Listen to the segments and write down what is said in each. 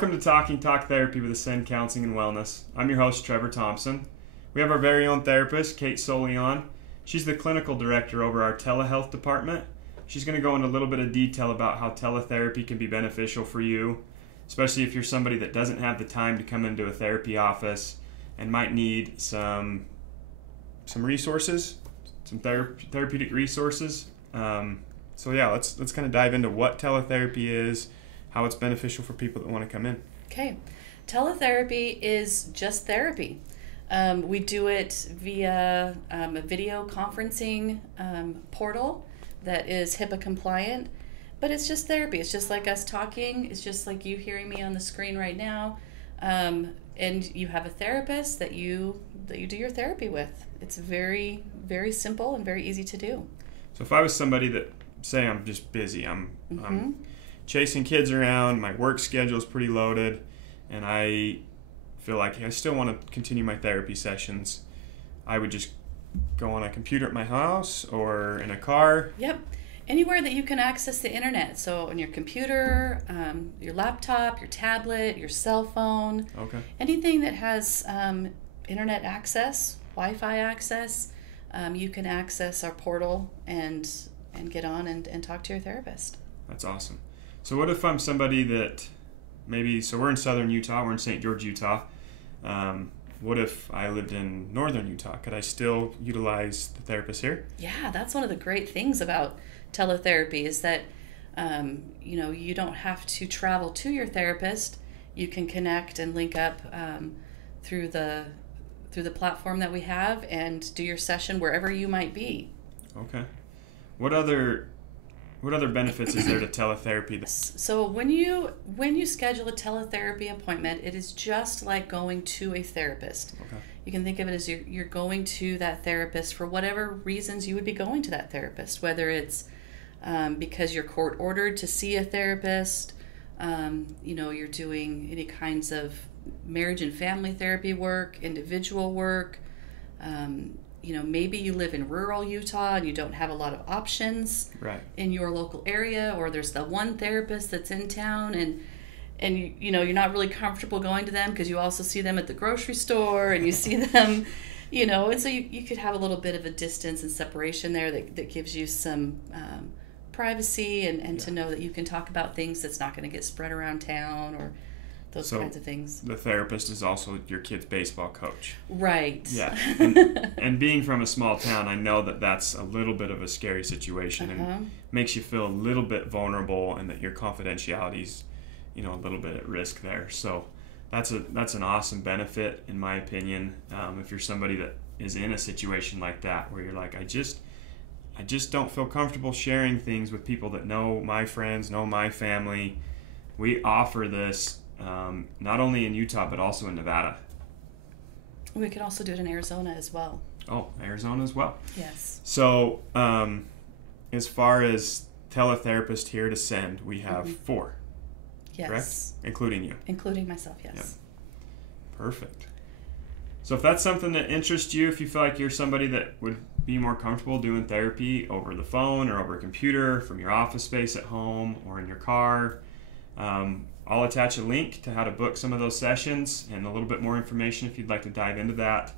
Welcome to Talking Talk Therapy with Ascend Counseling and Wellness. I'm your host, Trevor Thompson. We have our very own therapist, Kate Solion. She's the clinical director over our telehealth department. She's going to go into a little bit of detail about how teletherapy can be beneficial for you, especially if you're somebody that doesn't have the time to come into a therapy office and might need some resources, some therapeutic resources. So let's kind of dive into what teletherapy is, how it's beneficial for people that want to come in. Okay. Teletherapy is just therapy. We do it via a video conferencing portal that is HIPAA compliant, but it's just therapy. It's just like us talking. It's just like you hearing me on the screen right now, and you have a therapist that you do your therapy with. It's very, very simple and very easy to do. So if I was somebody that, say I'm just busy, I'm chasing kids around, my work schedule is pretty loaded, and I feel like I still want to continue my therapy sessions, I would just go on a computer at my house or in a car. Yep. Anywhere that you can access the internet. So on your computer, your laptop, your tablet, your cell phone. Okay. Anything that has internet access, Wi-Fi access, you can access our portal and get on and talk to your therapist. That's awesome. So what if I'm somebody that so we're in southern Utah, we're in St. George, Utah. What if I lived in northern Utah? Could I still utilize the therapist here? Yeah, that's one of the great things about teletherapy is that you don't have to travel to your therapist. You can connect and link up through the platform that we have and do your session wherever you might be. Okay. What other benefits is there to teletherapy? So when you schedule a teletherapy appointment, it is just like going to a therapist. Okay. You can think of it as you're going to that therapist for whatever reasons you would be going to that therapist, whether it's because you're court ordered to see a therapist, you're doing any kinds of marriage and family therapy work, individual work. Maybe you live in rural Utah and you don't have a lot of options in your local area, or there's the one therapist that's in town and you're not really comfortable going to them because you also see them at the grocery store and you see them, and so you could have a little bit of a distance and separation there that gives you some privacy and to know that you can talk about things that's not going to get spread around town or those kinds of things. The therapist is also your kid's baseball coach. Right. Yeah. And being from a small town, I know that that's a little bit of a scary situation and makes you feel a little bit vulnerable and that your confidentiality is, a little bit at risk there. So that's an awesome benefit, in my opinion, if you're somebody that is in a situation like that where you're like, I just don't feel comfortable sharing things with people that know my friends, know my family. We offer this not only in Utah, but also in Nevada. We can also do it in Arizona as well. Oh, Arizona as well. Yes. So as far as teletherapists here at Ascend, we have 4. Yes. Correct? Including you. Including myself, yes. Yep. Perfect. So if that's something that interests you, if you feel like you're somebody that would be more comfortable doing therapy over the phone or over a computer from your office space at home or in your car, I'll attach a link to how to book some of those sessions and a little bit more information if you'd like to dive into that.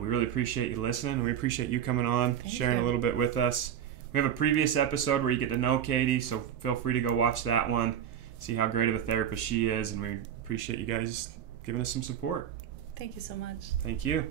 We really appreciate you listening, and we appreciate you coming on, sharing a little bit with us. We have a previous episode where you get to know Katie, so feel free to go watch that one, see how great of a therapist she is, and we appreciate you guys giving us some support. Thank you so much. Thank you.